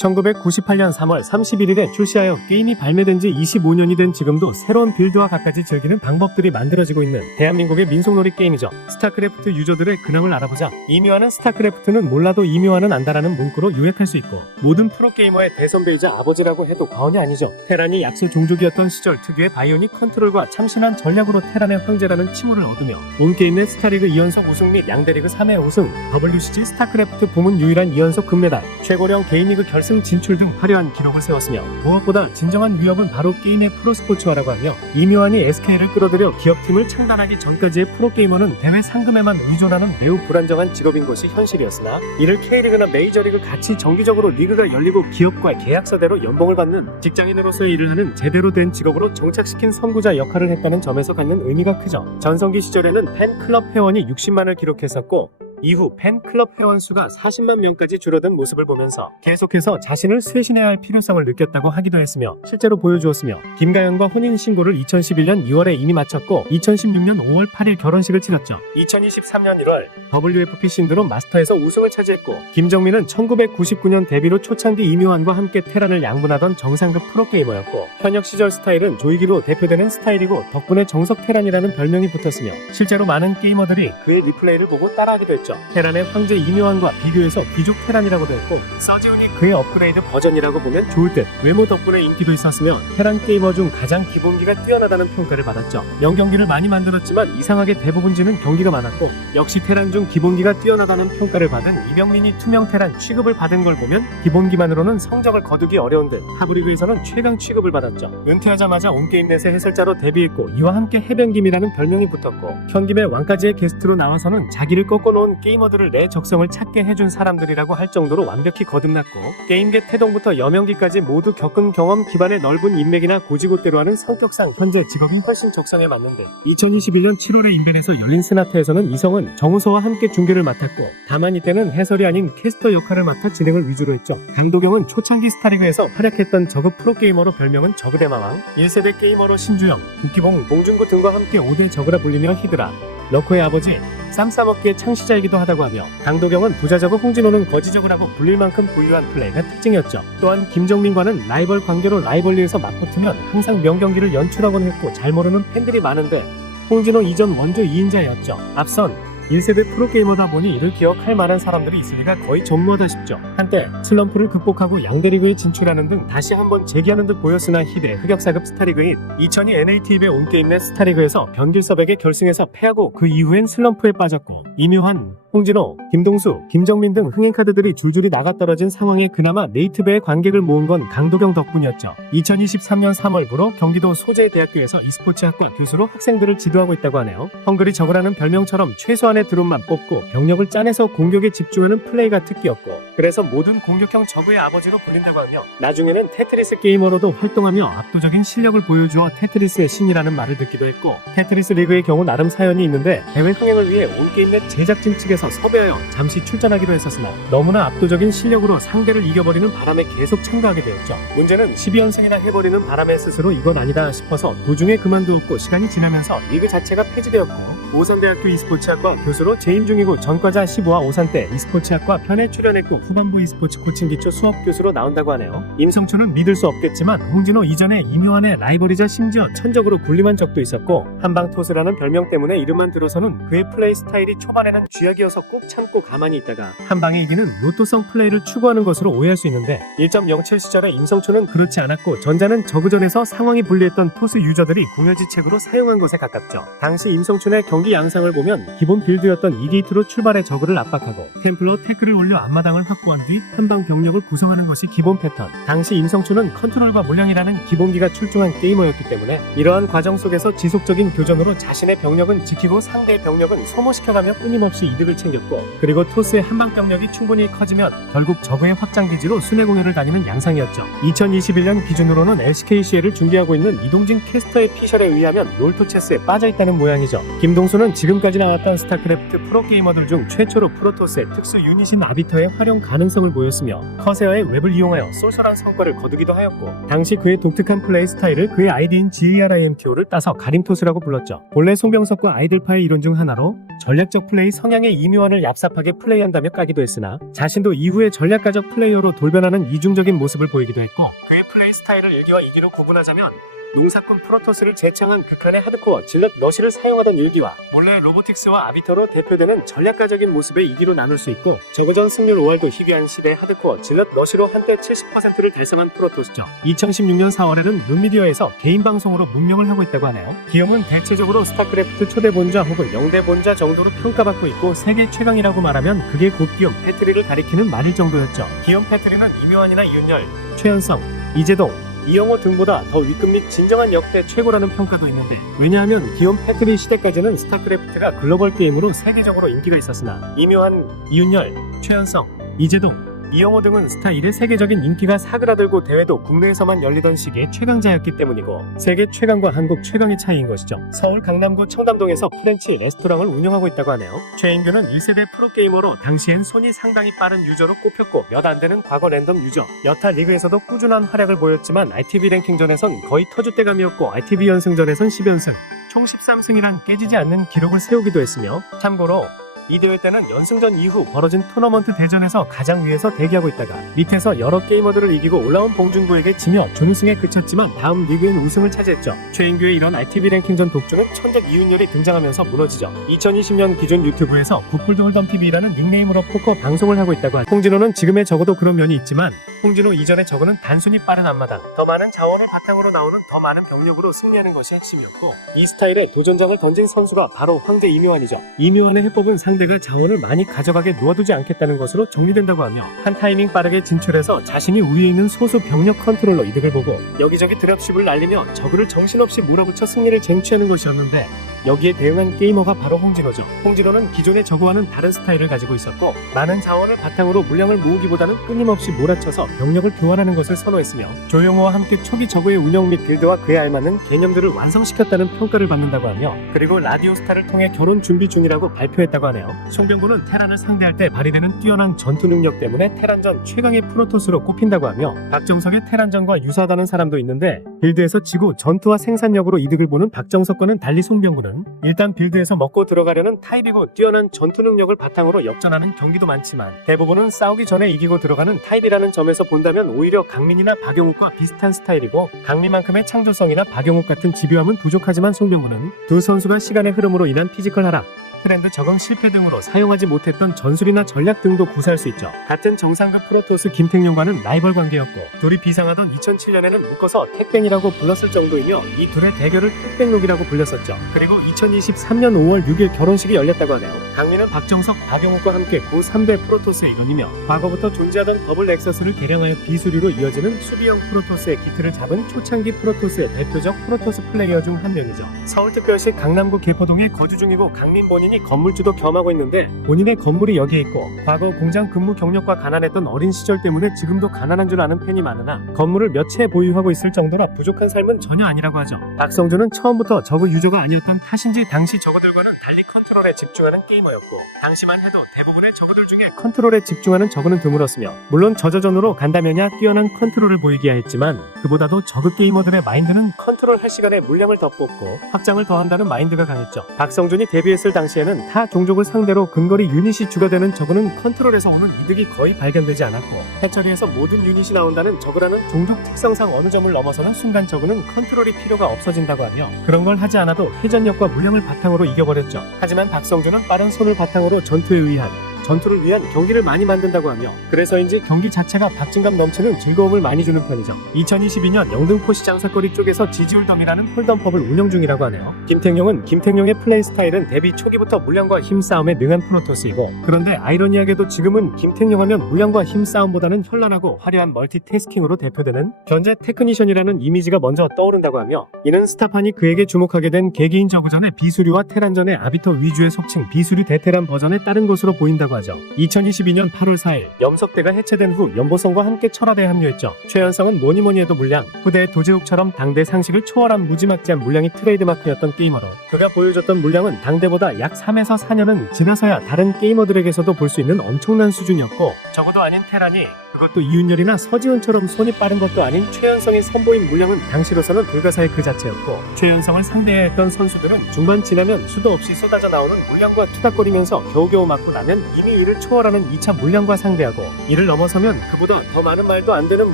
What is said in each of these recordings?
1998년 3월 31일에 출시하여 게임이 발매된 지 25년이 된 지금도 새로운 빌드와 갖가지 즐기는 방법들이 만들어지고 있는 대한민국의 민속놀이 게임이죠. 스타크래프트 유저들의 근황을 알아보자. 이묘하는 스타크래프트는 몰라도 이묘하는 안다라는 문구로 요약할 수 있고, 모든 프로게이머의 대선배이자 아버지라고 해도 과언이 아니죠. 테란이 약소 종족이었던 시절 특유의 바이오닉 컨트롤과 참신한 전략으로 테란의 황제라는 칭호를 얻으며 온 게임 내 스타리그 2연속 우승 및 양대리그 3회 우승, WCG 스타크래프트 부문 유일한 2연속 금메달, 최고령 개인리그 결승 진출 등 화려한 기록을 세웠으며, 무엇보다 진정한 위협은 바로 게임의 프로스포츠화라고 하며, 이묘한이 SK를 끌어들여 기업팀을 창단하기 전까지의 프로게이머는 대회 상금에만 의존하는 매우 불안정한 직업인 것이 현실이었으나, 이를 K리그나 메이저리그 같이 정기적으로 리그가 열리고 기업과 계약서대로 연봉을 받는 직장인으로서의 일을 하는 제대로 된 직업으로 정착시킨 선구자 역할을 했다는 점에서 갖는 의미가 크죠. 전성기 시절에는 팬클럽 회원이 60만을 기록했었고, 이후 팬클럽 회원 수가 40만 명까지 줄어든 모습을 보면서 계속해서 자신을 쇄신해야 할 필요성을 느꼈다고 하기도 했으며, 실제로 보여주었으며, 김가연과 혼인신고를 2011년 2월에 이미 마쳤고 2016년 5월 8일 결혼식을 치렀죠. 2023년 1월 WFP 신드롬 마스터에서 우승을 차지했고, 김정민은 1999년 데뷔로 초창기 이묘한과 함께 테란을 양분하던 정상급 프로게이머였고, 현역 시절 스타일은 조이기로 대표되는 스타일이고, 덕분에 정석 테란이라는 별명이 붙었으며, 실제로 많은 게이머들이 그의 리플레이를 보고 따라하기도 했죠. 테란의 황제 이묘한과 비교해서 귀족 테란이라고도 했고, 서지훈이 그의 업그레이드 버전이라고 보면 좋을 듯, 외모 덕분에 인기도 있었으며 테란 게이머 중 가장 기본기가 뛰어나다는 평가를 받았죠. 0경기를 많이 만들었지만 이상하게 대부분 지는 경기가 많았고, 역시 테란 중 기본기가 뛰어나다는 평가를 받은 이병민이 투명 테란 취급을 받은 걸 보면 기본기만으로는 성적을 거두기 어려운 듯, 하브리그에서는 최강 취급을 받았죠. 은퇴하자마자 온게임넷의 해설자로 데뷔했고, 이와 함께 해변김이라는 별명이 붙었고, 현김의 왕까지의 게스트로 나와서는 자기를 꺾어놓은 게이머들을 내 적성을 찾게 해준 사람들이라고 할 정도로 완벽히 거듭났고, 게임계 태동부터 여명기까지 모두 겪은 경험 기반의 넓은 인맥이나 고지곳대로 하는 성격상 현재 직업이 훨씬 적성에 맞는데, 2021년 7월에 인벤에서 열린 스나트에서는 이성은 정우서와 함께 중계를 맡았고, 다만 이때는 해설이 아닌 캐스터 역할을 맡아 진행을 위주로 했죠. 강도경은 초창기 스타리그에서 활약했던 저그 프로게이머로 별명은 저그대마왕, 1세대 게이머로 신주영, 국기봉, 봉준구 등과 함께 5대 저그라 불리며 히드라, 러커의 아버지, 쌈 싸먹기의 창시자이기도 하다고 하며, 강도경은 부자저그 홍진호는 거지저그라고 불릴 만큼 부유한 플레이가 특징이었죠. 또한 김정민과는 라이벌 관계로 라이벌리에서 맞붙으면 항상 명경기를 연출하곤 했고, 잘 모르는 팬들이 많은데 홍진호 이전 원조 2인자였죠. 앞선 1세대 프로게이머다 보니 이를 기억할 만한 사람들이 있을 리가 거의 전무하다 싶죠. 한때 슬럼프를 극복하고 양대리그에 진출하는 등 다시 한번 재기하는 듯 보였으나 희대 흑역사급 스타리그인 2002 NATV의 온게임 내 스타리그에서 변길섭에게 결승에서 패하고, 그 이후엔 슬럼프에 빠졌고, 이묘한, 홍진호, 김동수, 김정민 등 흥행카드들이 줄줄이 나가떨어진 상황에 그나마 네이트배의 관객을 모은 건 강도경 덕분이었죠. 2023년 3월부로 경기도 소재대학교에서 e스포츠학과 교수로 학생들을 지도하고 있다고 하네요. 헝그리 저그라는 별명처럼 최소한의 드론만 뽑고 병력을 짜내서 공격에 집중하는 플레이가 특기였고, 그래서 모든 공격형 저그의 아버지로 불린다고 하며, 나중에는 테트리스 게이머로도 활동하며 압도적인 실력을 보여주어 테트리스의 신이라는 말을 듣기도 했고, 테트리스 리그의 경우 나름 사연이 있는데, 해외 흥행을 위해 온게임 넷 제작진 측에서 섭외하여 잠시 출전하기도 했었으나 너무나 압도적인 실력으로 상대를 이겨버리는 바람에 계속 참가하게 되었죠. 문제는 12연승이나 해버리는 바람에 스스로 이건 아니다 싶어서 도중에 그만두었고, 시간이 지나면서 리그 자체가 폐지되었고, 오산대학교 e스포츠학과 교수로 재임 중이고, 전과자 15화 오산대 e스포츠학과 편에 출연했고, 후반부 e스포츠 코칭 기초 수업 교수로 나온다고 하네요. 임성춘은 믿을 수 없겠지만 홍진호 이전에 이묘한의 라이벌이자 심지어 천적으로 군림한 적도 있었고, 한방토스라는 별명 때문에 이름만 들어서는 그의 플레이 스타일이 초반에는 쥐약이어서 꾹 참고 가만히 있다가 한방에 이기는 로또성 플레이를 추구하는 것으로 오해할 수 있는데, 1.07 시절의 임성춘은 그렇지 않았고, 전자는 저그전에서 상황이 불리했던 토스 유저들이 궁여지책으로 사용한 것에 가깝죠. 당시 임성춘의 경기 양상을 보면 기본 빌드였던 2게이트로 출발해 저그를 압박하고, 템플러 태클을 올려 앞마당을 확보한 뒤 한방 병력을 구성하는 것이 기본 패턴. 당시 임성춘은 컨트롤과 물량이라는 기본기가 출중한 게이머였기 때문에 이러한 과정 속에서 지속적인 교전으로 자신의 병력은 지키고 상대의 병력은 소모시켜가며 끊임없이 이득을 챙겼고, 그리고 토스의 한방 병력이 충분히 커지면 결국 저그의 확장기지로 순회공연을 다니는 양상이었죠. 2021년 기준으로는 LCK CL을 중계하고 있는 이동진 캐스터의 피셜에 의하면 롤토체스에 빠져있다는 모양이죠. 김동수 박정수는 지금까지 나왔던 스타크래프트 프로게이머들 중 최초로 프로토스의 특수 유닛인 아비터의 활용 가능성을 보였으며 커세어의 웹을 이용하여 쏠쏠한 성과를 거두기도 하였고, 당시 그의 독특한 플레이 스타일을 그의 아이디인 GARIMTO를 따서 가림토스라고 불렀죠. 본래 송병석과 아이들파의 이론 중 하나로 전략적 플레이 성향의 이묘한을 얍삽하게 플레이한다며 까기도 했으나, 자신도 이후에 전략가적 플레이어로 돌변하는 이중적인 모습을 보이기도 했고, 그의 플레이 스타일을 일기와 이기로 구분하자면 농사꾼 프로토스를 재창한 극한의 하드코어 질럿 러시를 사용하던 일기와 몰래 로보틱스와 아비터로 대표되는 전략가적인 모습의 이기로 나눌 수 있고, 저그전 승률 5할도 희귀한 시대 하드코어 질럿 러시로 한때 70%를 달성한 프로토스죠. 2016년 4월에는 룸미디어에서 개인 방송으로 문명을 하고 있다고 하네요. 기염은 대체적으로 스타크래프트 초대 본자 혹은 영대 본자 정도로 평가받고 있고, 세계 최강이라고 말하면 그게 곧 기염 패트리를 가리키는 말일 정도였죠. 기염 패트리는 이묘한이나 이윤열, 최현성, 이재동, 이영호 등보다 더 위급 및 진정한 역대 최고라는 평가도 있는데, 왜냐하면 기욤 패트리 시대까지는 스타크래프트가 글로벌 게임으로 세계적으로 인기가 있었으나 이묘한, 이윤열, 최현성, 이재동, 이영호 등은 스타 1의 세계적인 인기가 사그라들고 대회도 국내에서만 열리던 시기에 최강자였기 때문이고, 세계 최강과 한국 최강의 차이인 것이죠. 서울 강남구 청담동에서 프렌치 레스토랑을 운영하고 있다고 하네요. 최인규는 1세대 프로게이머로 당시엔 손이 상당히 빠른 유저로 꼽혔고, 몇 안되는 과거 랜덤 유저, 여타 리그에서도 꾸준한 활약을 보였지만 ITV 랭킹전에선 거의 터줏대감이었고, ITV 연승전에선 10연승, 총 13승이란 깨지지 않는 기록을 세우기도 했으며, 참고로 이 대회 때는 연승전 이후 벌어진 토너먼트 대전에서 가장 위에서 대기하고 있다가 밑에서 여러 게이머들을 이기고 올라온 봉준구에게 지며 준우승에 그쳤지만 다음 리그엔 우승을 차지했죠. 최인규의 이런 ITV 랭킹전 독주는 천적 이윤열이 등장하면서 무너지죠. 2020년 기존 유튜브에서 구풀드 홀덤TV라는 닉네임으로 포커 방송을 하고 있다고 하죠. 홍진호는 지금의 적어도 그런 면이 있지만, 홍진호 이전의 적어는 단순히 빠른 앞마당, 더 많은 자원을 바탕으로 나오는 더 많은 병력으로 승리하는 것이 핵심이었고, 이 스타일의 도전장을 던진 선수가 바로 황제 이묘한이죠. 이묘한의 해법은 상대가 자원을 많이 가져가게 놓아두지 않겠다는 것으로 정리된다고 하며, 한 타이밍 빠르게 진출해서 자신이 우위에 있는 소수 병력 컨트롤러 이득을 보고 여기저기 드랍십을 날리며 저그를 정신없이 몰아붙여 승리를 쟁취하는 것이었는데, 여기에 대응한 게이머가 바로 홍진호죠. 홍진호는 기존의 저그와는 다른 스타일을 가지고 있었고, 많은 자원을 바탕으로 물량을 모으기보다는 끊임없이 몰아쳐서 병력을 교환하는 것을 선호했으며, 조용호와 함께 초기 저그의 운영 및 빌드와 그에 알맞는 개념들을 완성시켰다는 평가를 받는다고 하며, 그리고 라디오스타를 통해 결혼 준비 중이라고 발표했다고 하네요. 송병구는 테란을 상대할 때 발휘되는 뛰어난 전투 능력 때문에 테란전 최강의 프로토스로 꼽힌다고 하며, 박정석의 테란전과 유사하다는 사람도 있는데, 빌드에서 지고 전투와 생산력으로 이득을 보는 박정석과는 달리 송병구는 일단 빌드에서 먹고 들어가려는 타입이고, 뛰어난 전투 능력을 바탕으로 역전하는 경기도 많지만 대부분은 싸우기 전에 이기고 들어가는 타입이라는 점에서 본다면 오히려 강민이나 박용욱과 비슷한 스타일이고, 강민만큼의 창조성이나 박용욱 같은 집요함은 부족하지만 송병구는 두 선수가 시간의 흐름으로 인한 피지컬 하락, 트렌드 적응 실패 등으로 사용하지 못했던 전술이나 전략 등도 구사할 수 있죠. 같은 정상급 프로토스 김택용과는 라이벌 관계였고, 둘이 비상하던 2007년에는 묶어서 택뱅이라고 불렀을 정도이며, 이 둘의 대결을 택뱅록이라고 불렸었죠. 그리고 2023년 5월 6일 결혼식이 열렸다고 하네요. 강민은 박정석, 박용욱과 함께 구 3대 프로토스의 일원이며, 과거부터 존재하던 더블 넥서스를 개량하여 비수류로 이어지는 수비형 프로토스의 기틀을 잡은 초창기 프로토스의 대표적 프로토스 플레이어 중 한 명이죠. 서울특별시 강남구 개포동에 거주 중이고, 강민 본인이 건물주도 겸하고 있는데, 본인의 건물이 여기에 있고, 과거 공장 근무 경력과 가난했던 어린 시절 때문에 지금도 가난한 줄 아는 팬이 많으나 건물을 몇 채 보유하고 있을 정도라 부족한 삶은 전혀 아니라고 하죠. 박성준은 처음부터 저그 유저가 아니었던 탓인지 당시 저그들과는 달리 컨트롤에 집중하는 게이머였고, 당시만 해도 대부분의 저그들 중에 컨트롤에 집중하는 저그는 드물었으며, 물론 저저전으로 간다면야 뛰어난 컨트롤을 보이기야 했지만, 그보다도 저그 게이머들의 마인드는 컨트롤할 시간에 물량을 더 뽑고 확장을 더한다는 마인드가 강했죠. 박성준이 데뷔했을 당시에는 타 종족을 상대로 근거리 유닛이 추가되는 저그는 컨트롤에서 오는 이득이 거의 발견되지 않았고, 해처리에서 모든 유닛이 나온다는 저그라는 종족 특성상 어느 점을 넘어서는 순간 저그는 컨트롤이 필요가 없어진다고 하며, 그런 걸 하지 않아도 회전력과 물량을 바탕으로 이겨버렸죠. 하지만 박성준은 빠른 손을 바탕으로 전투를 위한 경기를 많이 만든다고 하며, 그래서인지 경기 자체가 박진감 넘치는 즐거움을 많이 주는 편이죠. 2022년 영등포시 장사거리 쪽에서 지지홀덤이라는 홀덤펍을 운영 중이라고 하네요. 김택용은 김택용의 플레이 스타일은 데뷔 초기부터 물량과 힘싸움에 능한 프로토스이고, 그런데 아이러니하게도 지금은 김택용 하면 물량과 힘싸움보다는 현란하고 화려한 멀티태스킹으로 대표되는 견제 테크니션이라는 이미지가 먼저 떠오른다고 하며, 이는 스타판이 그에게 주목하게 된 개개인 저그전의 비수류와 테란전의 아비터 위주의 속칭 비수류 대테란 버전에 따른 것으로 보인다고 했다고 하죠. 2022년 8월 4일 염석대가 해체된 후 연보성과 함께 철화대에 합류했죠. 최연성은 뭐니뭐니 해도 물량, 후대의 도제욱처럼 당대 상식을 초월한 무지막지한 물량이 트레이드마크였던 게이머로 그가 보여줬던 물량은 당대보다 약 3에서 4년은 지나서야 다른 게이머들에게서도 볼 수 있는 엄청난 수준이었고 적어도 아닌 테란이 그것도 이윤열이나 서지훈처럼 손이 빠른 것도 아닌 최연성이 선보인 물량은 당시로서는 불가사의 그 자체였고 최연성을 상대해야 했던 선수들은 중반 지나면 수도 없이 쏟아져 나오는 물량과 투닥거리면서 겨우겨우 맞고 나면 이미 이를 초월하는 2차 물량과 상대하고 이를 넘어서면 그보다 더 많은 말도 안 되는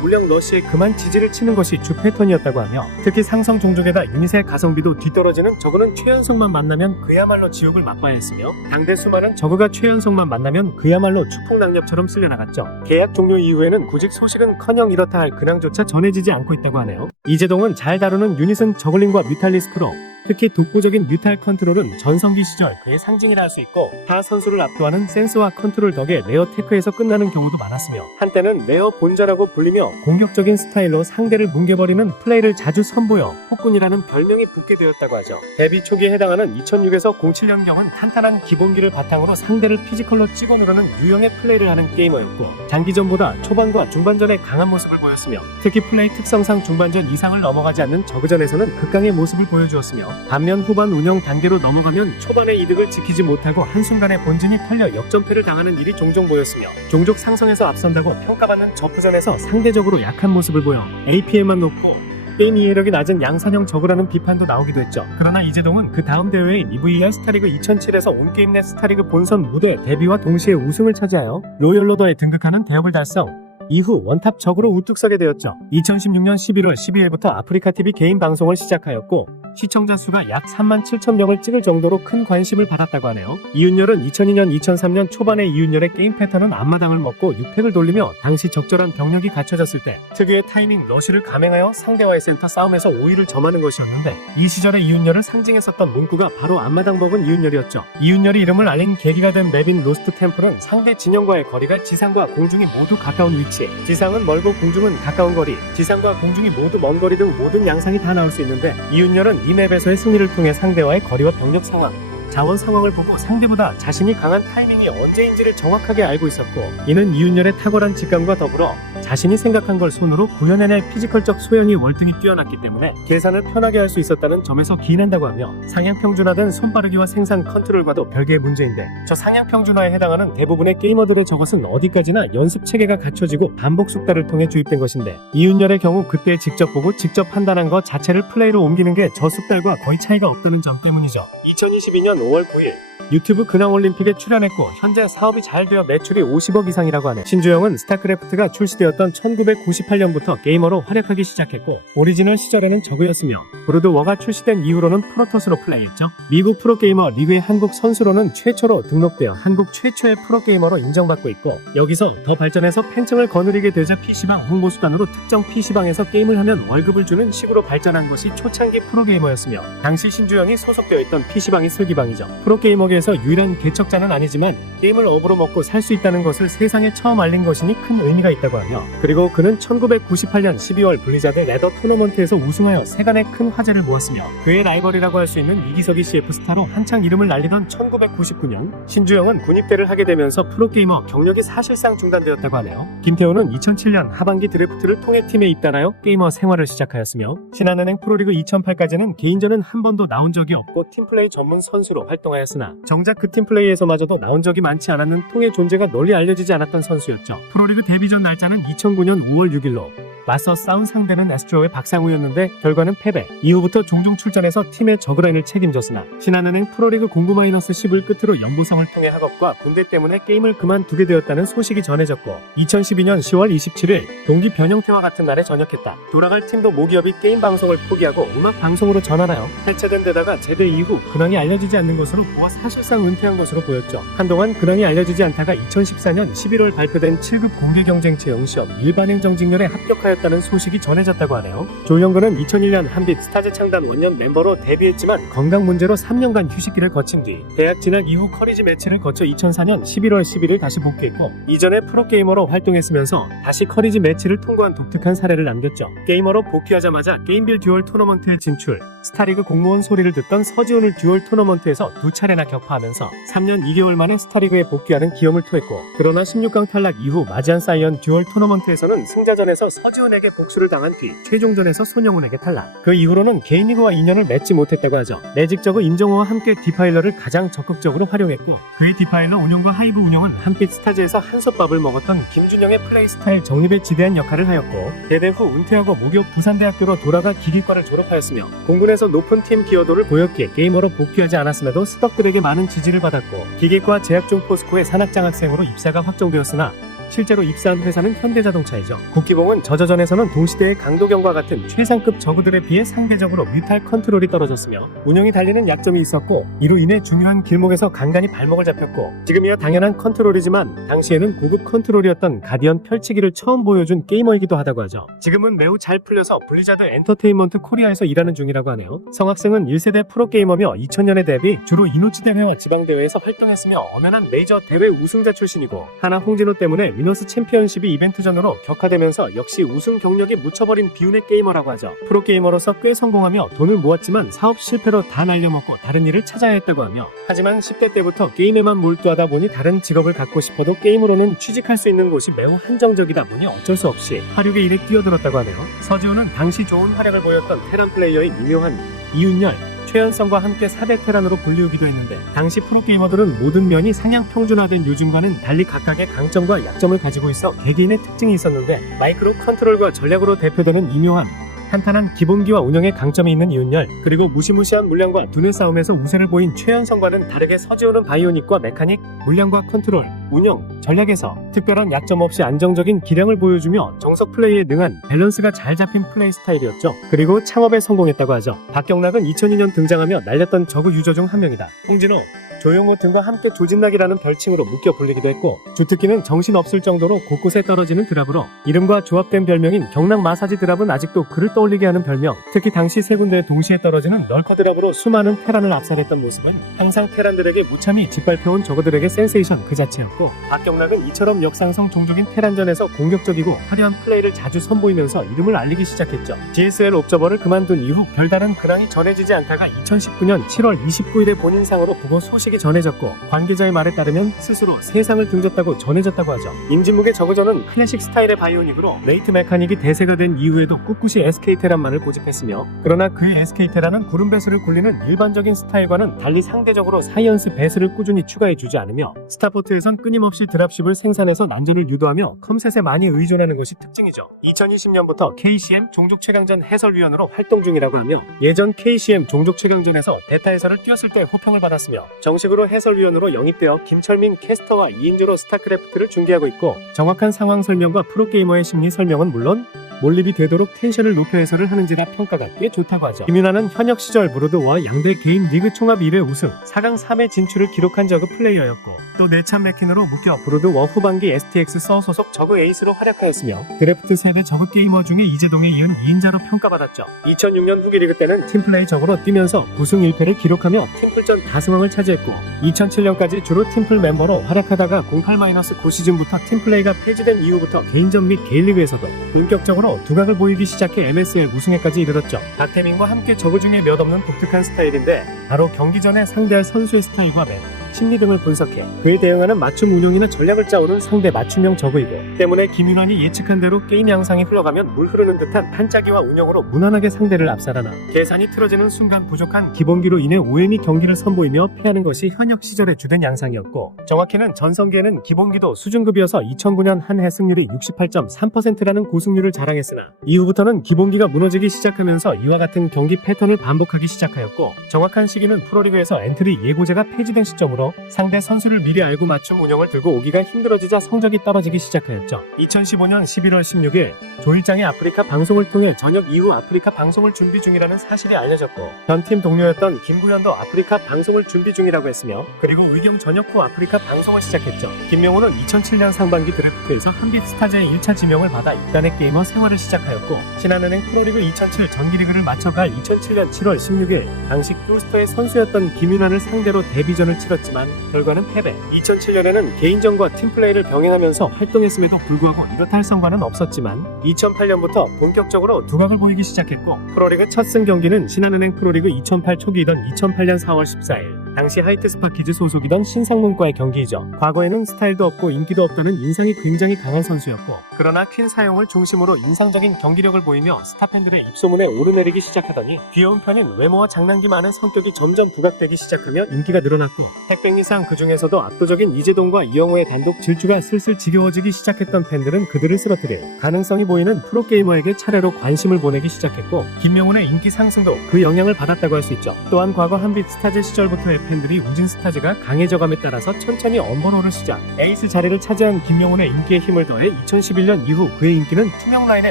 물량 러시에 그만 지지를 치는 것이 주 패턴이었다고 하며 특히 상성 종족에다 유닛의 가성비도 뒤떨어지는 저그는 최연성만 만나면 그야말로 지옥을 맛봐야 했으며 당대 수많은 저그가 최연성만 만나면 그야말로 추풍낙엽처럼 쓸려나갔죠. 계약 종료 이후에는 구직 소식은커녕 이렇다 할 근황조차 전해지지 않고 있다고 하네요. 이재동은 잘 다루는 유닛은 저글링과 뮤탈리스 프로 특히 독보적인 뮤탈 컨트롤은 전성기 시절 그의 상징이라 할 수 있고 타 선수를 압도하는 센스와 컨트롤 덕에 레어 테크에서 끝나는 경우도 많았으며 한때는 레어 본자라고 불리며 공격적인 스타일로 상대를 뭉개버리는 플레이를 자주 선보여 폭군이라는 별명이 붙게 되었다고 하죠. 데뷔 초기에 해당하는 2006에서 07년경은 탄탄한 기본기를 바탕으로 상대를 피지컬로 찍어 누르는 유형의 플레이를 하는 게이머였고 장기전보다 초반과 중반전에 강한 모습을 보였으며 특히 플레이 특성상 중반전 이상을 넘어가지 않는 저그전에서는 극강의 모습을 보여주었으며 반면 후반 운영 단계로 넘어가면 초반의 이득을 지키지 못하고 한순간에 본진이 털려 역전패를 당하는 일이 종종 보였으며 종족 상성에서 앞선다고 평가받는 저프전에서 상대적으로 약한 모습을 보여 APM만 높고 게임 이해력이 낮은 양산형 저그라는 비판도 나오기도 했죠. 그러나 이재동은 그 다음 대회인 EVR 스타리그 2007에서 온게임 내 스타리그 본선 무대 데뷔와 동시에 우승을 차지하여 로열로더에 등극하는 대역을 달성 이후 원탑 적으로 우뚝 서게 되었죠. 2016년 11월 12일부터 아프리카TV 개인 방송을 시작하였고 시청자 수가 약 37,000명을 찍을 정도로 큰 관심을 받았다고 하네요. 이윤열은 2002년 2003년 초반에 이윤열의 게임 패턴은 앞마당을 먹고 6팩을 돌리며 당시 적절한 병력이 갖춰졌을 때 특유의 타이밍 러쉬를 감행하여 상대와의 센터 싸움에서 오히를 점하는 것이었는데 이 시절의 이윤열을 상징했었던 문구가 바로 앞마당 먹은 이윤열이었죠. 이윤열이 이름을 알린 계기가 된 맵인 로스트 템플은 상대 진영과의 거리가 지상과 공중이 모두 가까운 위치, 지상은 멀고 공중은 가까운 거리, 지상과 공중이 모두 먼 거리 등 모든 양상이 다 나올 수 있는데 이윤열은 이 맵에서의 승리를 통해 상대와의 거리와 병력 상황, 자원 상황을 보고 상대보다 자신이 강한 타이밍이 언제인지를 정확하게 알고 있었고 이는 이윤열의 탁월한 직감과 더불어 자신이 생각한 걸 손으로 구현해낼 피지컬적 소양이 월등히 뛰어났기 때문에 계산을 편하게 할 수 있었다는 점에서 기인한다고 하며 상향평준화된 손빠르기와 생산 컨트롤과도 별개의 문제인데 저 상향평준화에 해당하는 대부분의 게이머들의 저것은 어디까지나 연습 체계가 갖춰지고 반복 숙달을 통해 주입된 것인데 이윤열의 경우 그때 직접 보고 직접 판단한 것 자체를 플레이로 옮기는 게 저 숙달과 거의 차이가 없다는 점 때문이죠. 2022년 5월 9일 유튜브 근황올림픽에 출연했고 현재 사업이 잘 되어 매출이 50억 이상이라고 하네. 신주영은 스타크래프트가 출시되었던 1998년부터 게이머로 활약하기 시작했고 오리지널 시절에는 저그였으며 브로드워가 출시된 이후로는 프로토스로 플레이했죠. 미국 프로게이머 리그의 한국 선수로는 최초로 등록되어 한국 최초의 프로게이머로 인정받고 있고 여기서 더 발전해서 팬층을 거느리게 되자 PC방 홍보수단으로 특정 PC방에서 게임을 하면 월급을 주는 식으로 발전한 것이 초창기 프로게이머였으며 당시 신주영이 소속되어 있던 PC방이 슬기방이죠. 프로게이머계에서 유일한 개척자는 아니지만 게임을 업으로 먹고 살 수 있다는 것을 세상에 처음 알린 것이니 큰 의미가 있다고 하며 그리고 그는 1998년 12월 블리자드 레더 토너먼트에서 우승하여 세간의 큰 화제를 모았으며 그의 라이벌이라고 할 수 있는 이기석이 CF 스타로 한창 이름을 날리던 1999년 신주영은 군입대를 하게 되면서 프로게이머 경력이 사실상 중단되었다고 하네요. 김태호는 2007년 하반기 드래프트를 통해 팀에 입단하여 게이머 생활을 시작하였으며 신한은행 프로리그 2008까지는 개인전은 한 번도 나온 적이 없고 팀플레이 전문 선수로 활동하였으나 정작 그 팀플레이에서마저도 나온 적이 많지 않았는 통의 존재가 널리 알려지지 않았던 선수였죠. 프로리그 데뷔 전 날짜는 2009년 5월 6일로 맞서 싸운 상대는 애스트로의 박상우였는데 결과는 패배. 이후부터 종종 출전해서 팀의 저그라인을 책임졌으나 신한은행 프로리그 09-10을 끝으로 연보성을 통해 학업과 군대 때문에 게임을 그만두게 되었다는 소식이 전해졌고 2012년 10월 27일 동기 변형태와 같은 날에 전역했다. 돌아갈 팀도 모기업이 게임 방송을 포기하고 음악 방송으로 전환하여 해체된 데다가 제대 이후 근황이 알려지지 않는 것으로 보아 사실상 은퇴한 것으로 보였죠. 한동안 근황이 알려지지 않다가 2014년 11월 발표된 7급 공개경쟁 채용시험 일반행정직렬에 합격하였다는 소식이 전해졌다고 하네요. 조영근은 2001년 한빛 스타즈 창단 원년 멤버로 데뷔했지만 건강 문제로 3년간 휴식기를 거친 뒤 대학 진학 이후 커리지 매치를 거쳐 2004년 11월 11일 다시 복귀했고 이전에 프로게이머로 활동했으면서 다시 커리지 매치를 통과한 독특한 사례를 남겼죠. 게이머로 복귀하자마자 게임빌 듀얼 토너먼트에 진출, 스타리그 공무원 소리를 듣던 서지훈을 듀얼 토너먼트에서 두 차례나 겪고 돌파하면서 3년 2개월 만에 스타리그에 복귀하는 기염을 토했고, 그러나 16강 탈락 이후 맞이한 사이언 듀얼 토너먼트에서는 승자전에서 서지훈에게 복수를 당한 뒤 최종전에서 손영훈에게 탈락. 그 이후로는 개인 리그와 인연을 맺지 못했다고 하죠. 매직 저그 임정호와 함께 디파일러를 가장 적극적으로 활용했고, 그의 디파일러 운영과 하이브 운영은 한빛 스타즈에서 한솥밥을 먹었던 김준영의 플레이 스타일 정립에 지대한 역할을 하였고, 대대 후 은퇴하고 무교 부산대학교로 돌아가 기기과를 졸업하였으며 공군에서 높은 팀 기여도를 보였기에 게이머로 복귀하지 않았음에도 스덕들에게 많은 지지를 받았고, 기계과 재학 중 포스코의 산학장학생으로 입사가 확정되었으나 실제로 입사한 회사는 현대자동차이죠. 국기봉은 저저전에서는 동시대의 강도경과 같은 최상급 저그들에 비해 상대적으로 뮤탈 컨트롤이 떨어졌으며 운영이 달리는 약점이 있었고, 이로 인해 중요한 길목에서 간간히 발목을 잡혔고, 지금이야 당연한 컨트롤이지만 당시에는 고급 컨트롤이었던 가디언 펼치기를 처음 보여준 게이머이기도 하다고 하죠. 지금은 매우 잘 풀려서 블리자드 엔터테인먼트 코리아에서 일하는 중이라고 하네요. 성학생은 1세대 프로게이머며 2000년에 데뷔 주로 이노치 대회와 지방대회에서 활동했으며 엄연한 메이저 대회 우승자 출신이고, 하나 홍진호 때문에 위너스 챔피언십이 이벤트전으로 격화되면서 역시 우승 경력이 묻혀버린 비운의 게이머라고 하죠. 프로게이머로서 꽤 성공하며 돈을 모았지만 사업 실패로 다 날려먹고 다른 일을 찾아야 했다고 하며, 하지만 10대 때부터 게임에만 몰두하다 보니 다른 직업을 갖고 싶어도 게임으로는 취직할 수 있는 곳이 매우 한정적이다 보니 어쩔 수 없이 화력의 일에 뛰어들었다고 하네요. 서지훈은 당시 좋은 활약을 보였던 테란 플레이어인 이묘한, 이윤열, 최연성과 함께 4대 테란으로 불리우기도 했는데, 당시 프로게이머들은 모든 면이 상향 평준화된 요즘과는 달리 각각의 강점과 약점을 가지고 있어 개개인의 특징이 있었는데, 마이크로 컨트롤과 전략으로 대표되는 이묘한, 탄탄한 기본기와 운영의 강점이 있는 이윤열, 그리고 무시무시한 물량과 두뇌 싸움에서 우세를 보인 최연성과는 다르게 서지훈은 바이오닉과 메카닉, 물량과 컨트롤, 운영, 전략에서 특별한 약점 없이 안정적인 기량을 보여주며 정석 플레이에 능한 밸런스가 잘 잡힌 플레이 스타일이었죠. 그리고 창업에 성공했다고 하죠. 박경락은 2002년 등장하며 날렸던 저그 유저 중 한 명이다. 홍진호, 조용호 등과 함께 조진락이라는 별칭으로 묶여 불리기도 했고, 주특기는 정신없을 정도로 곳곳에 떨어지는 드랍으로 이름과 조합된 별명인 경락 마사지 드랍은 아직도 그를 떠올리게 하는 별명, 특히 당시 세 군데에 동시에 떨어지는 널커 드랍으로 수많은 테란을 압살했던 모습은 항상 테란들에게 무참히 짓밟혀온 저그들에게 센세이션 그 자체였고, 박경락은 이처럼 역상성 종족인 테란전에서 공격적이고 화려한 플레이를 자주 선보이면서 이름을 알리기 시작했죠. GSL 옵저버를 그만둔 이후 별다른 근황이 전해지지 않다가 2019년 7월 29일에 본인상으로 부고 소식이 전해졌고, 관계자의 말에 따르면 스스로 세상을 등졌다고 전해졌다고 하죠. 임진묵의 저그전은 클래식 스타일의 바이오닉으로 레이트 메카닉이 대세가 된 이후에도 꿋꿋이 SK테란만을 고집했으며, 그러나 그의 SK테란은 구름 배슬을 굴리는 일반적인 스타일과는 달리 상대적으로 사이언스 배슬을 꾸준히 추가해주지 않으며, 스타포트에선 끊임없이 드랍십을 생산해서 난전을 유도하며 컴셋에 많이 의존하는 것이 특징이죠. 2020년부터 KCM 종족 최강전 해설위원으로 활동 중이라고 하며, 예전 KCM 종족 최강전에서 대타 해설을 뛰었을 때 호평을 받았으며, 정식으로 해설위원으로 영입되어 김철민 캐스터와 2인조로 스타크래프트를 중계하고 있고, 정확한 상황 설명과 프로게이머의 심리 설명은 물론 몰입이 되도록 텐션을 높여 해설을 하는지라 평가가 꽤 좋다고 하죠. 김윤아는 현역 시절 브로드와 양대 개인 리그 총합 1회 우승, 4강 3회 진출을 기록한 저그 플레이어였고, 또 내참 맥킨으로 묶여 브로드워 후반기 STX 서 소속 저그 에이스로 활약하였으며, 드래프트 세대 저그 게이머 중에 이재동에 이은 2인자로 평가받았죠. 2006년 후기 리그 때는 팀플레이 저그로 뛰면서 9승 1패를 기록하며 팀플전 다승왕을 차지했고, 2007년까지 주로 팀플 멤버로 활약하다가 08-9 시즌부터 팀플레이가 폐지된 이후부터 개인전 및 개인리그에서도 본격적으로 두각을 보이기 시작해 MSL 우승에까지 이르렀죠. 박태민과 함께 저그 중에 몇 없는 독특한 스타일인데, 바로 경기 전에 상대할 선수의 스타일과 맵, 심리 등을 분석해 그에 대응하는 맞춤 운용이나 전략을 짜오는 상대 맞춤형 저그이고, 때문에 김윤환이 예측한 대로 게임 양상이 흘러가면 물 흐르는 듯한 판짜기와 운영으로 무난하게 상대를 압살하나, 계산이 틀어지는 순간 부족한 기본기로 인해 오해미 경기를 선보이며 패하는 것이 현역 시절의 주된 양상이었고, 정확히는 전성기에는 기본기도 수준급이어서 2009년 한 해 승률이 68.3%라는 고승률을 자랑했으나, 이후부터는 기본기가 무너지기 시작하면서 이와 같은 경기 패턴을 반복하기 시작하였고, 정확한 시기는 프로리그에서 엔트리 예고제가 폐지된 시점으로 상대 선수를 미리 알고 맞춤 운영을 들고 오기가 힘들어지자 성적이 떨어지기 시작하였죠. 2015년 11월 16일 조일장의 아프리카 방송을 통해 저녁 이후 아프리카 방송을 준비 중이라는 사실이 알려졌고, 전 팀 동료였던 김구현도 아프리카 방송을 준비 중이라고 했으며, 그리고 의경 저녁 후 아프리카 방송을 시작했죠. 김명호는 2007년 상반기 드래프트에서 한빛 스타즈의 1차 지명을 받아 입단의 게이머 생활을 시작하였고, 신한은행 프로리그 2007 정기리그를 마쳐갈 2007년 7월 16일 당시 꿀스터의 선수였던 김윤환을 상대로 데뷔전을 치렀지만 결과는 패배. 2007년에는 개인전과 팀플레이를 병행하면서 활동했음에도 불구하고 이렇다 할 성과는 없었지만, 2008년부터 본격적으로 두각을 보이기 시작했고, 프로리그 첫 승 경기는 신한은행 프로리그 2008 초기이던 2008년 4월 14일 당시 하이트스파키즈 소속이던 신상문과의 경기이죠. 과거에는 스타일도 없고 인기도 없다는 인상이 굉장히 강한 선수였고, 그러나 퀸 사용을 중심으로 인상적인 경기력을 보이며 스타팬들의 입소문에 오르내리기 시작하더니 귀여운 편인 외모와 장난기 많은 성격이 점점 부각되기 시작하며 인기가 늘어났고, 택백리상 그 중에서도 압도적인 이재동과 이영호의 단독 질주가 슬슬 지겨워지기 시작했던 팬들은 그들을 쓰러뜨릴 가능성이 보이는 프로게이머에게 차례로 관심을 보내기 시작했고, 김명훈의 인기 상승도 그 영향을 받았다고 할 수 있죠. 또한 과거 한빛 스타즈 시절부터의 팬들이 우진 스타즈가 강해져감에 따라서 천천히 엄버로를 시작, 에이스 자리를 차지한 김명훈의 인기에 힘을 더해 2011년 이후 그의 인기는 투명 라인에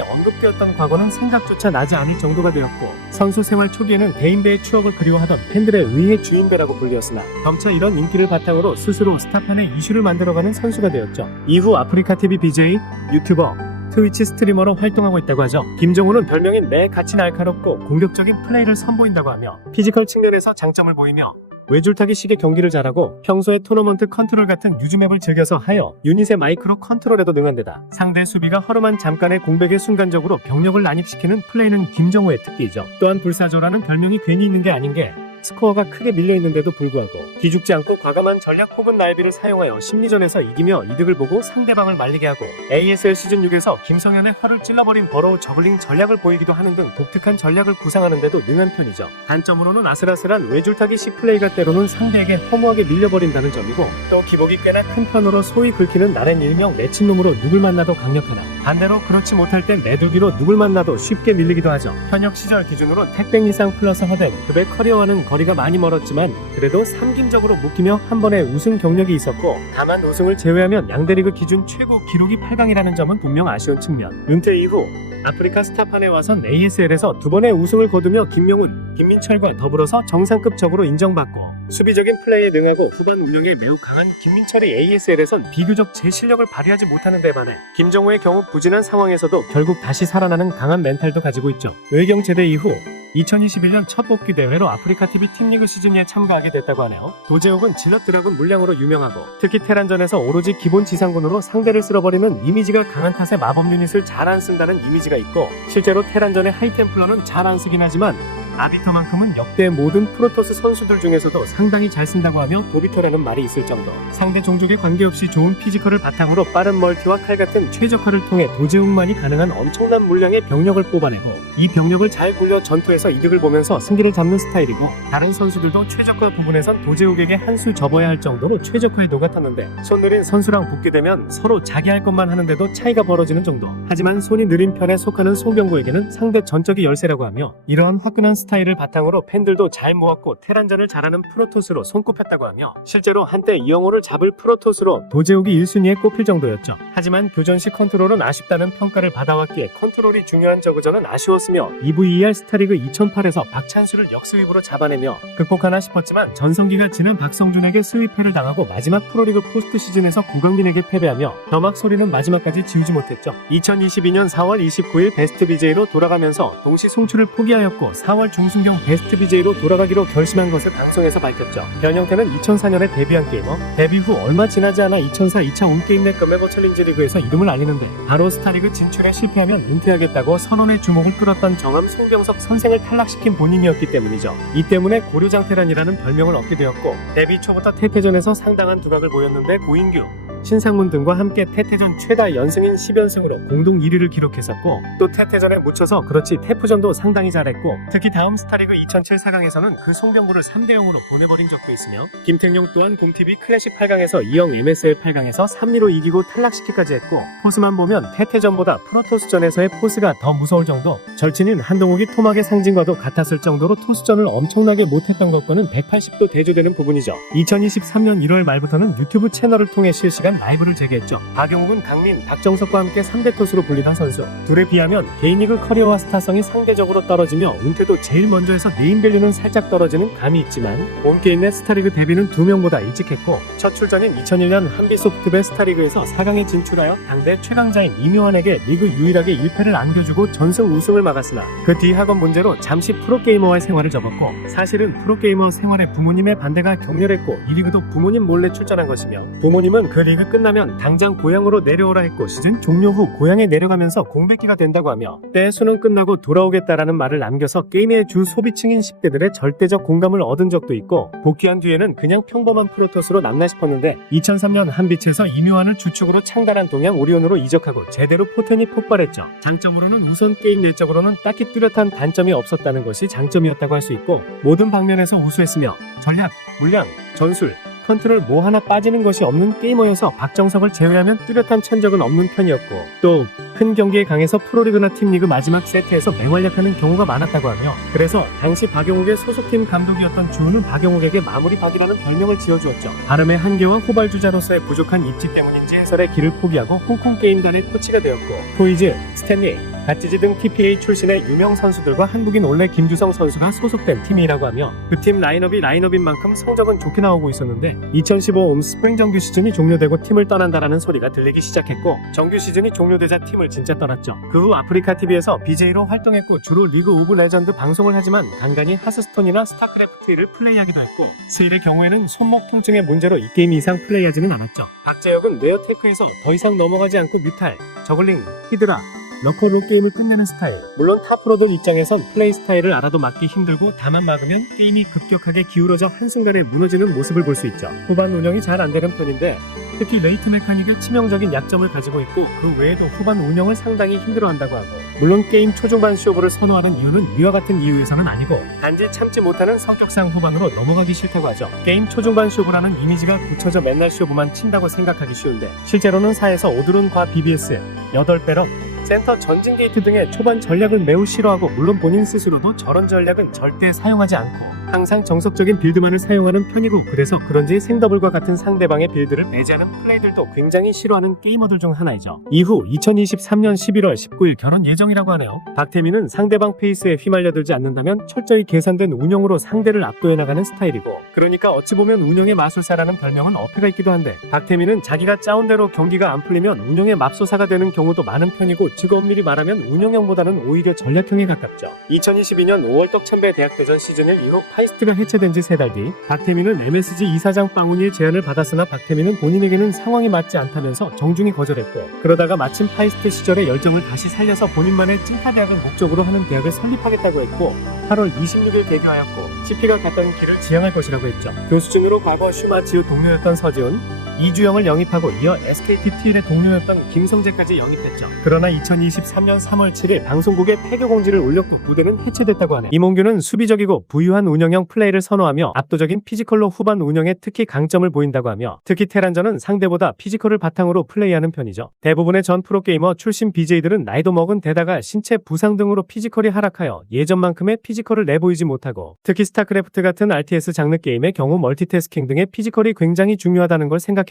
언급되었던 과거는 생각조차 나지 않을 정도가 되었고, 선수 생활 초기에는 대인배의 추억을 그리워하던 팬들의 의회 주인배라고 불리었으나 점차 이런 인기를 바탕으로 스스로 스타팬의 이슈를 만들어가는 선수가 되었죠. 이후 아프리카TV BJ, 유튜버, 트위치 스트리머로 활동하고 있다고 하죠. 김정훈은 별명인 매 같이 날카롭고 공격적인 플레이를 선보인다고 하며, 피지컬 측면에서 장점을 보이며 외줄타기식의 경기를 잘하고 평소에 토너먼트 컨트롤 같은 유즈맵을 즐겨서 하여 유닛의 마이크로 컨트롤에도 능한 데다 상대 수비가 허름한 잠깐의 공백에 순간적으로 병력을 난입시키는 플레이는 김정우의 특기이죠. 또한 불사조라는 별명이 괜히 있는 게 아닌 게, 스코어가 크게 밀려있는데도 불구하고 기죽지 않고 과감한 전략 혹은 날비를 사용하여 심리전에서 이기며 이득을 보고 상대방을 말리게 하고, ASL 시즌6에서 김성현의 활을 찔러버린 버로우 저글링 전략을 보이기도 하는 등 독특한 전략을 구상하는데도 능한 편이죠. 단점으로는 아슬아슬한 외줄타기식 플레이가 때로는 상대에게 허무하게 밀려버린다는 점이고, 또 기복이 꽤나 큰 편으로 소위 긁히는 나랜 일명 내친놈으로 누굴 만나도 강력하나, 반대로 그렇지 못할 땐 매두기로 누굴 만나도 쉽게 밀리기도 하죠. 현역 시절 기준으로 택백 이상 플러스 하된 급의 커리어와는 거리가 많이 멀었지만 그래도 삼김적으로 묶이며 한 번의 우승 경력이 있었고, 다만 우승을 제외하면 양대리그 기준 최고 기록이 8강이라는 점은 분명 아쉬운 측면. 은퇴 이후 아프리카 스타판에 와선 ASL에서 2번의 우승을 거두며 김명훈, 김민철과 더불어서 정상급 적으로 인정받고, 수비적인 플레이에 능하고 후반 운영에 매우 강한 김민철이 ASL에선 비교적 제 실력을 발휘하지 못하는 데 반해 김정우의 경우 부진한 상황에서도 결국 다시 살아나는 강한 멘탈도 가지고 있죠. 의경 제대 이후 2021년 첫 복귀 대회로 아프리카TV 팀리그 시즌2에 참가하게 됐다고 하네요. 도제욱은 질럿 드라군 물량으로 유명하고, 특히 테란전에서 오로지 기본 지상군으로 상대를 쓸어버리는 이미지가 강한 탓에 마법 유닛을 잘 안 쓴다는 이미지가 있고, 실제로 테란전의 하이템플러는 잘 안 쓰긴 하지만 아비터만큼은 역대 모든 프로토스 선수들 중에서도 상당히 잘 쓴다고 하며 도비터라는 말이 있을 정도. 상대 종족에 관계없이 좋은 피지컬을 바탕으로 빠른 멀티와 칼 같은 최적화를 통해 도제욱만이 가능한 엄청난 물량의 병력을 뽑아내고, 이 병력을 잘 굴려 전투에서 이득을 보면서 승기를 잡는 스타일이고, 다른 선수들도 최적화 부분에선 도제욱에게 한 수 접어야 할 정도로 최적화에 녹아탔는데, 손 느린 선수랑 붙게 되면 서로 자기 할 것만 하는데도 차이가 벌어지는 정도. 하지만 손이 느린 편에 속하는 송병구에게는 상대 전적이 열세라고 하며, 이러한 화끈한 스타일을 바탕으로 팬들도 잘 모았고 테란전을 잘하는 프로토스로 손꼽혔다고 하며, 실제로 한때 이영호를 잡을 프로토스로 도제욱이 1순위에 꼽힐 정도였죠. 하지만 교전시 컨트롤은 아쉽다는 평가를 받아왔기에 컨트롤이 중요한 저그전은 아쉬웠으며, EVER 스타리그 2008에서 박찬수를 역스윕으로 잡아내며 극복하나 싶었지만 전성기가 지난 박성준에게 스윕패를 당하고 마지막 프로리그 포스트 시즌에서 고강빈에게 패배하며 더막 소리는 마지막까지 지우지 못했죠. 2022년 4월 29일 베스트 BJ로 돌아가면서 동시 송출을 포기하였고 4월 중순경 베스트 BJ로 돌아가기로 결심한 것을 방송에서 밝혔죠. 변형태는 2004년에 데뷔한 게이머, 데뷔 후 얼마 지나지 않아 2004 2차 온게임 내 껌메버 챌린지 리그에서 이름을 알리는데, 바로 스타리그 진출에 실패하면 은퇴하겠다고 선언의 주목을 끌었던 정함 송병석 선생을 탈락시킨 본인이었기 때문이죠. 이 때문에 고류장테란이라는 별명을 얻게 되었고, 데뷔 초부터 태태전에서 상당한 두각을 보였는데 고인규, 신상문 등과 함께 태태전 최다 연승인 10연승으로 공동 1위를 기록했었고, 또 태태전에 묻혀서 그렇지 태프전도 상당히 잘했고, 특히 다음 스타리그 2007 4강에서는 그 송병구를 3대0으로 보내버린 적도 있으며, 김택용 또한 공TV 클래식 8강에서 이영 MSL 8강에서 3리로 이기고 탈락시키까지 했고, 포스만 보면 태태전보다 프로토스전에서의 포스가 더 무서울 정도, 절친인 한동욱이 토막의 상징과도 같았을 정도로 토스전을 엄청나게 못했던 것과는 180도 대조되는 부분이죠. 2023년 1월 말부터는 유튜브 채널을 통해 실시간 라이브를 재개했죠. 박용욱은 강민, 박정석과 함께 3대 토스로 불리던 선수. 둘에 비하면 개인리그 커리어와 스타성이 상대적으로 떨어지며 은퇴도 제일 먼저 해서 네임밸류는 살짝 떨어지는 감이 있지만, 온게임 내 스타리그 데뷔는 2명보다 일찍 했고, 첫 출전인 2001년 한비소프트배 스타리그에서 4강에 진출하여 당대 최강자인 이묘한에게 리그 유일하게 1패를 안겨주고 전승 우승을 막았으나, 그 뒤 학원 문제로 잠시 프로게이머와의 생활을 접었고, 사실은 프로게이머 생활에 부모님의 반대가 격렬했고 이 리그도 부모님 몰래 출전한 것이며, 부모님은 그 리그 리그 끝나면 당장 고향으로 내려오라 했고 시즌 종료 후 고향에 내려가면서 공백기가 된다고 하며 때의 수능 끝나고 돌아오겠다라는 말을 남겨서 게임의 주 소비층인 10대들의 절대적 공감을 얻은 적도 있고 복귀한 뒤에는 그냥 평범한 프로토스로 남나 싶었는데 2003년 한빛에서 이묘한을 주축으로 창단한 동양 오리온으로 이적하고 제대로 포텐이 폭발했죠. 장점으로는 우선 게임 내적으로는 딱히 뚜렷한 단점이 없었다는 것이 장점이었다고 할 수 있고 모든 방면에서 우수했으며 전략, 물량, 전술, 컨트롤 뭐 하나 빠지는 것이 없는 게이머여서 박정석을 제외하면 뚜렷한 천적은 없는 편이었고 또 큰 경기에 강해서 프로리그나 팀리그 마지막 세트에서 맹활약하는 경우가 많았다고 하며 그래서 당시 박용욱의 소속팀 감독이었던 주우는 박용욱에게 마무리 박이라는 별명을 지어주었죠. 발음의 한계와 후발주자로서의 부족한 입지 때문인지 해설의 길을 포기하고 홍콩 게임단의 코치가 되었고 토이즈, 스탠리, 갓지지 등 TPA 출신의 유명 선수들과 한국인 원래 김주성 선수가 소속된 팀이라고 하며 그 팀 라인업이 라인업인 만큼 성적은 좋게 나오고 있었는데 2015 스프링 정규 시즌이 종료되고 팀을 떠난다라는 소리가 들리기 시작했고 정규 시즌이 종료되자 팀을 진짜 떠났죠. 그 후 아프리카 TV에서 BJ로 활동했고 주로 리그 오브 레전드 방송을 하지만 간간히 하스스톤이나 스타크래프트 1을 플레이하기도 했고 스일의 경우에는 손목 통증의 문제로 이 게임 이상 플레이하지는 않았죠. 박재혁은 네어테크에서 더 이상 넘어가지 않고 뮤탈, 저글링, 히드라, 러커로 게임을 끝내는 스타일. 물론 탑프로들 입장에선 플레이 스타일을 알아도 막기 힘들고 다만 막으면 게임이 급격하게 기울어져 한순간에 무너지는 모습을 볼 수 있죠. 후반 운영이 잘 안되는 편인데 특히 레이트 메카닉의 치명적인 약점을 가지고 있고 그 외에도 후반 운영을 상당히 힘들어한다고 하고 물론 게임 초중반 쇼부를 선호하는 이유는 이와 같은 이유에서는 아니고 단지 참지 못하는 성격상 후반으로 넘어가기 싫다고 하죠. 게임 초중반 쇼부라는 이미지가 굳혀져 맨날 쇼부만 친다고 생각하기 쉬운데 실제로는 4에서 오드론과 BBS, 8배럭, 센터 전진 게이트 등의 초반 전략을 매우 싫어하고 물론 본인 스스로도 저런 전략은 절대 사용하지 않고 항상 정석적인 빌드만을 사용하는 편이고 그래서 그런지 생더블과 같은 상대방의 빌드를 배제하는 플레이들도 굉장히 싫어하는 게이머들 중 하나이죠. 이후 2023년 11월 19일 결혼 예정이라고 하네요. 박태민은 상대방 페이스에 휘말려들지 않는다면 철저히 계산된 운영으로 상대를 압도해 나가는 스타일이고 그러니까 어찌 보면 운영의 마술사라는 별명은 어폐가 있기도 한데 박태민은 자기가 짜온 대로 경기가 안 풀리면 운영의 맙소사가 되는 경우도 많은 편이고 즉 엄밀히 말하면 운영형보다는 오히려 전략형에 가깝죠. 2022년 5월덕 참배 대학대전 시즌1 이후 파이스트가 해체된 지 3달 뒤 박태민은 MSG 이사장 빵훈이의 제안을 받았으나 박태민은 본인에게는 상황이 맞지 않다면서 정중히 거절했고 그러다가 마침 파이스트 시절의 열정을 다시 살려서 본인만의 찐타 대학을 목적으로 하는 대학을 설립하겠다고 했고 8월 26일 개교하였고 CP가 갔던 길을 지향할 것이라고 했죠. 교수진으로 과거 슈마치우 동료였던 서지훈, 이주영을 영입하고 이어 SKT-TL의 동료였던 김성재까지 영입했죠. 그러나 2023년 3월 7일 방송국에 폐교 공지를 올렸고 부대는 해체됐다고 하네. 이몽규는 수비적이고 부유한 운영형 플레이를 선호하며 압도적인 피지컬로 후반 운영에 특히 강점을 보인다고 하며 특히 테란전은 상대보다 피지컬을 바탕으로 플레이하는 편이죠. 대부분의 전 프로게이머 출신 BJ들은 나이도 먹은 데다가 신체 부상 등으로 피지컬이 하락하여 예전만큼의 피지컬을 내보이지 못하고 특히 스타크래프트 같은 RTS 장르 게임의 경우 멀티태스킹 등의 피지컬이 굉장히 중요하다는 걸 생각해보면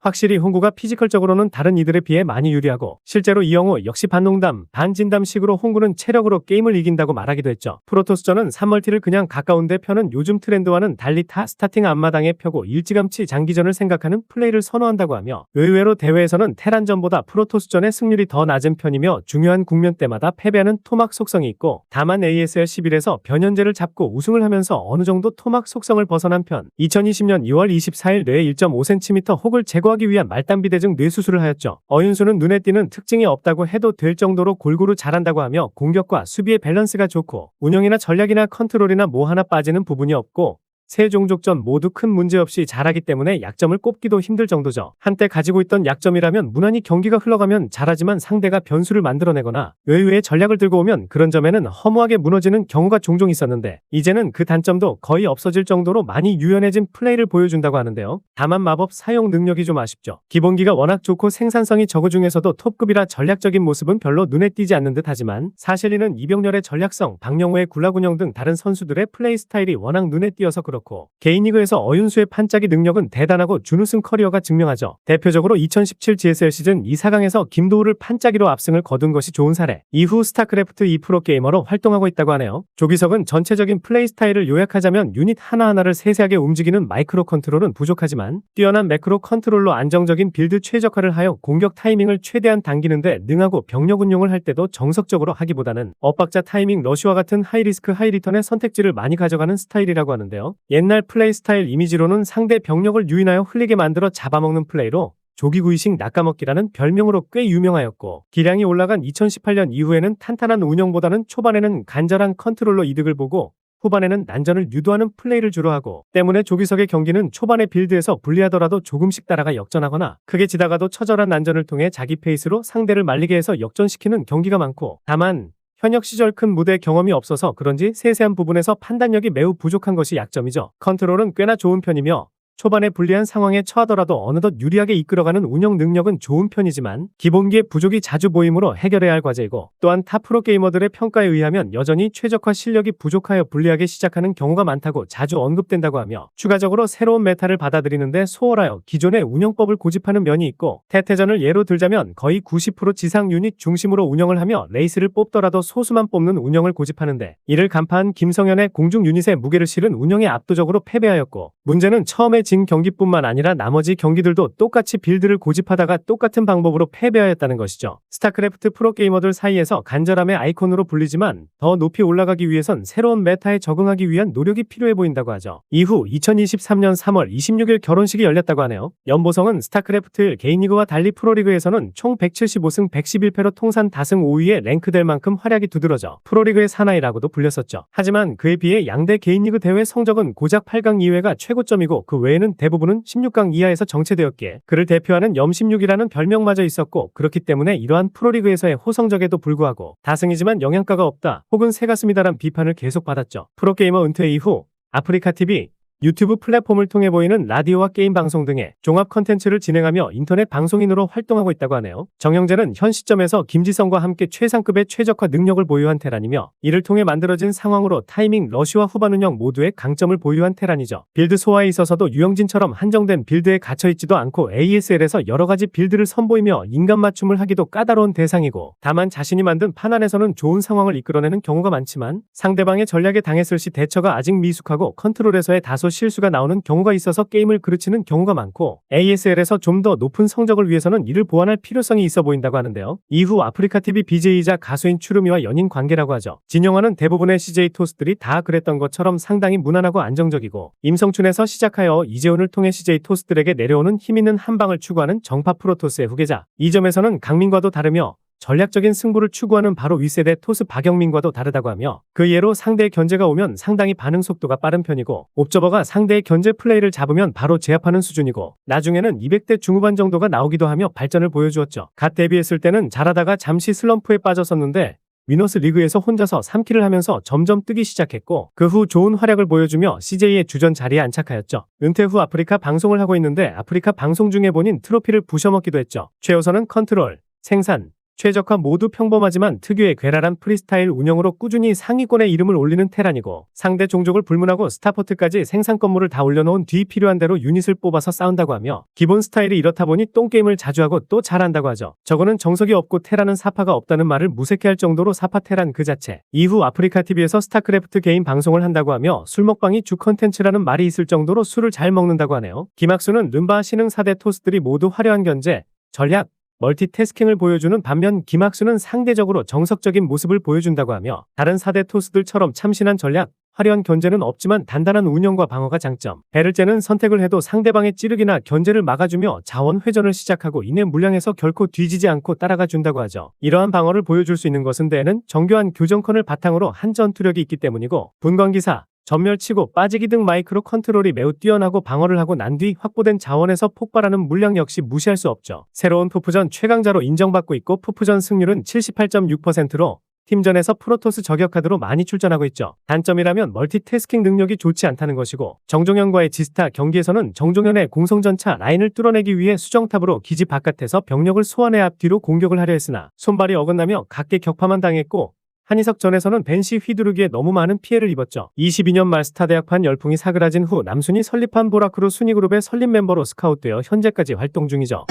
확실히 홍구가 피지컬적으로는 다른 이들에 비해 많이 유리하고 실제로 이영호 역시 반농담, 반진담식으로 홍구는 체력으로 게임을 이긴다고 말하기도 했죠. 프로토스전은 3멀티를 그냥 가까운데 펴는 요즘 트렌드와는 달리 타 스타팅 앞마당에 펴고 일찌감치 장기전을 생각하는 플레이를 선호한다고 하며 의외로 대회에서는 테란전보다 프로토스전의 승률이 더 낮은 편이며 중요한 국면 때마다 패배하는 토막 속성이 있고 다만 ASL 11에서 변현재를 잡고 우승을 하면서 어느 정도 토막 속성을 벗어난 편. 2020년 2월 24일 뇌에 1.5cm 혹을 제거하기 위한 말단비대증 뇌수술을 하였죠. 어윤수는 눈에 띄는 특징이 없다고 해도 될 정도로 골고루 잘한다고 하며 공격과 수비의 밸런스가 좋고 운영이나 전략이나 컨트롤이나 뭐 하나 빠지는 부분이 없고 세 종족전 모두 큰 문제 없이 잘하기 때문에 약점을 꼽기도 힘들 정도죠. 한때 가지고 있던 약점이라면 무난히 경기가 흘러가면 잘하지만 상대가 변수를 만들어내거나 의외의 전략을 들고 오면 그런 점에는 허무하게 무너지는 경우가 종종 있었는데 이제는 그 단점도 거의 없어질 정도로 많이 유연해진 플레이를 보여준다고 하는데요. 다만 마법 사용 능력이 좀 아쉽죠. 기본기가 워낙 좋고 생산성이 저거 중에서도 톱급이라 전략적인 모습은 별로 눈에 띄지 않는 듯 하지만 사실 이는 이병렬의 전략성, 박영호의 굴라군형 등 다른 선수들의 플레이 스타일이 워낙 눈에 띄어서 그렇고 개인 리그에서 어윤수의 판짜기 능력은 대단하고 준우승 커리어가 증명하죠. 대표적으로 2017 GSL 시즌 2, 4강에서 김도우를 판짜기로 압승을 거둔 것이 좋은 사례. 이후 스타크래프트 2 프로게이머로 활동하고 있다고 하네요. 조기석은 전체적인 플레이 스타일을 요약하자면 유닛 하나하나를 세세하게 움직이는 마이크로 컨트롤은 부족하지만 뛰어난 매크로 컨트롤로 안정적인 빌드 최적화를 하여 공격 타이밍을 최대한 당기는데 능하고 병력 운용을 할 때도 정석적으로 하기보다는 엇박자 타이밍 러쉬와 같은 하이리스크 하이리턴의 선택지를 많이 가져가는 스타일이라고 하는데요. 옛날 플레이 스타일 이미지로는 상대 병력을 유인하여 흘리게 만들어 잡아먹는 플레이로 조기구이식 낚아먹기라는 별명으로 꽤 유명하였고, 기량이 올라간 2018년 이후에는 탄탄한 운영보다는 초반에는 간절한 컨트롤러 이득을 보고 후반에는 난전을 유도하는 플레이를 주로 하고, 때문에 조기석의 경기는 초반의 빌드에서 불리하더라도 조금씩 따라가 역전하거나 크게 지다가도 처절한 난전을 통해 자기 페이스로 상대를 말리게 해서 역전시키는 경기가 많고, 다만 현역 시절 큰 무대 경험이 없어서 그런지 세세한 부분에서 판단력이 매우 부족한 것이 약점이죠. 컨트롤은 꽤나 좋은 편이며 초반에 불리한 상황에 처하더라도 어느덧 유리하게 이끌어가는 운영 능력은 좋은 편이지만 기본기의 부족이 자주 보이므로 해결해야 할 과제이고, 또한 타 프로게이머들의 평가에 의하면 여전히 최적화 실력이 부족하여 불리하게 시작하는 경우가 많다고 자주 언급된다고 하며, 추가적으로 새로운 메타를 받아들이는데 소홀하여 기존의 운영법을 고집하는 면이 있고, 태태전을 예로 들자면 거의 90% 지상 유닛 중심으로 운영을 하며 레이스를 뽑더라도 소수만 뽑는 운영을 고집하는데, 이를 간파한 김성현의 공중 유닛에 무게를 실은 운영에 압도적으로 패배하였고, 문제는 처음에 진 경기뿐만 아니라 나머지 경기들도 똑같이 빌드를 고집하다가 똑같은 방법으로 패배하였다는 것이죠. 스타크래프트 프로게이머들 사이에서 간절함의 아이콘으로 불리지만 더 높이 올라가기 위해선 새로운 메타에 적응하기 위한 노력이 필요해 보인다고 하죠. 이후 2023년 3월 26일 결혼식이 열렸다고 하네요. 연보성은 스타크래프트 1 개인리그와 달리 프로리그에서는 총 175승 111패로 통산 다승 5위에 랭크될 만큼 활약이 두드러져 프로리그의 사나이라고도 불렸었죠. 하지만 그에 비해 양대 개인리그 대회 성적은 고작 8강 이외가 최고점이고, 그 외에는 대부분은 16강 이하에서 정체되었기에 그를 대표하는 염16이라는 별명마저 있었고, 그렇기 때문에 이러한 프로리그에서의 호성적에도 불구하고 다승이지만 영양가가 없다 혹은 새가슴이다란 비판을 계속 받았죠. 프로게이머 은퇴 이후 아프리카TV, 유튜브 플랫폼을 통해 보이는 라디오와 게임 방송 등의 종합 컨텐츠를 진행하며 인터넷 방송인으로 활동하고 있다고 하네요. 정영재는 현 시점에서 김지성과 함께 최상급의 최적화 능력을 보유한 테란이며, 이를 통해 만들어진 상황으로 타이밍, 러쉬와 후반 운영 모두의 강점을 보유한 테란이죠. 빌드 소화에 있어서도 유영진처럼 한정된 빌드에 갇혀있지도 않고 ASL에서 여러가지 빌드를 선보이며 인간 맞춤을 하기도 까다로운 대상이고, 다만 자신이 만든 판 안에서는 좋은 상황을 이끌어내는 경우가 많지만 상대방의 전략에 당했을 시 대처가 아직 미숙하고 컨트롤에서의 다소 실수가 나오는 경우가 있어서 게임을 그르치는 경우가 많고, ASL에서 좀 더 높은 성적을 위해서는 이를 보완할 필요성이 있어 보인다고 하는데요. 이후 아프리카TV BJ이자 가수인 추루미와 연인 관계라고 하죠. 진영화는 대부분의 CJ 토스들이 다 그랬던 것처럼 상당히 무난하고 안정적이고, 임성춘에서 시작하여 이재훈을 통해 CJ 토스들에게 내려오는 힘있는 한방을 추구하는 정파 프로토스의 후계자. 이 점에서는 강민과도 다르며 전략적인 승부를 추구하는 바로 윗세대 토스 박영민과도 다르다고 하며, 그 예로 상대의 견제가 오면 상당히 반응 속도가 빠른 편이고, 옵저버가 상대의 견제 플레이를 잡으면 바로 제압하는 수준이고, 나중에는 200대 중후반 정도가 나오기도 하며 발전을 보여주었죠. 갓 데뷔했을 때는 잘하다가 잠시 슬럼프에 빠졌었는데 위너스 리그에서 혼자서 3킬을 하면서 점점 뜨기 시작했고, 그 후 좋은 활약을 보여주며 CJ의 주전 자리에 안착하였죠. 은퇴 후 아프리카 방송을 하고 있는데 아프리카 방송 중에 본인 트로피를 부셔먹기도 했죠. 최우선은 컨트롤, 생산, 최적화 모두 평범하지만 특유의 괴랄한 프리스타일 운영으로 꾸준히 상위권에 이름을 올리는 테란이고, 상대 종족을 불문하고 스타포트까지 생산 건물을 다 올려놓은 뒤 필요한 대로 유닛을 뽑아서 싸운다고 하며, 기본 스타일이 이렇다 보니 똥게임을 자주 하고 또 잘한다고 하죠. 저거는 정석이 없고 테란은 사파가 없다는 말을 무색해할 정도로 사파 테란 그 자체. 이후 아프리카TV에서 스타크래프트 개인 방송을 한다고 하며 술 먹방이 주 컨텐츠라는 말이 있을 정도로 술을 잘 먹는다고 하네요. 김학수는 름바 신흥 4대 토스들이 모두 화려한 견제, 전략, 멀티태스킹을 보여주는 반면 김학수는 상대적으로 정석적인 모습을 보여준다고 하며, 다른 4대 토스들처럼 참신한 전략, 화려한 견제는 없지만 단단한 운영과 방어가 장점. 베를제는 선택을 해도 상대방의 찌르기나 견제를 막아주며 자원 회전을 시작하고 이내 물량에서 결코 뒤지지 않고 따라가 준다고 하죠. 이러한 방어를 보여줄 수 있는 것은 대는 정교한 교정컨을 바탕으로 한 전투력이 있기 때문이고, 분광기사, 전멸치고 빠지기 등 마이크로 컨트롤이 매우 뛰어나고 방어를 하고 난 뒤 확보된 자원에서 폭발하는 물량 역시 무시할 수 없죠. 새로운 푸푸전 최강자로 인정받고 있고, 푸푸전 승률은 78.6%로 팀전에서 프로토스 저격 카드로 많이 출전하고 있죠. 단점이라면 멀티태스킹 능력이 좋지 않다는 것이고, 정종현과의 지스타 경기에서는 정종현의 공성전차 라인을 뚫어내기 위해 수정탑으로 기지 바깥에서 병력을 소환해 앞뒤로 공격을 하려 했으나 손발이 어긋나며 각계 격파만 당했고, 한희석 전에서는 벤시 휘두르기에 너무 많은 피해를 입었죠. 22년 말 스타대학판 열풍이 사그라진 후 남순이 설립한 보라크루 순위그룹의 설립 멤버로 스카웃되어 현재까지 활동 중이죠.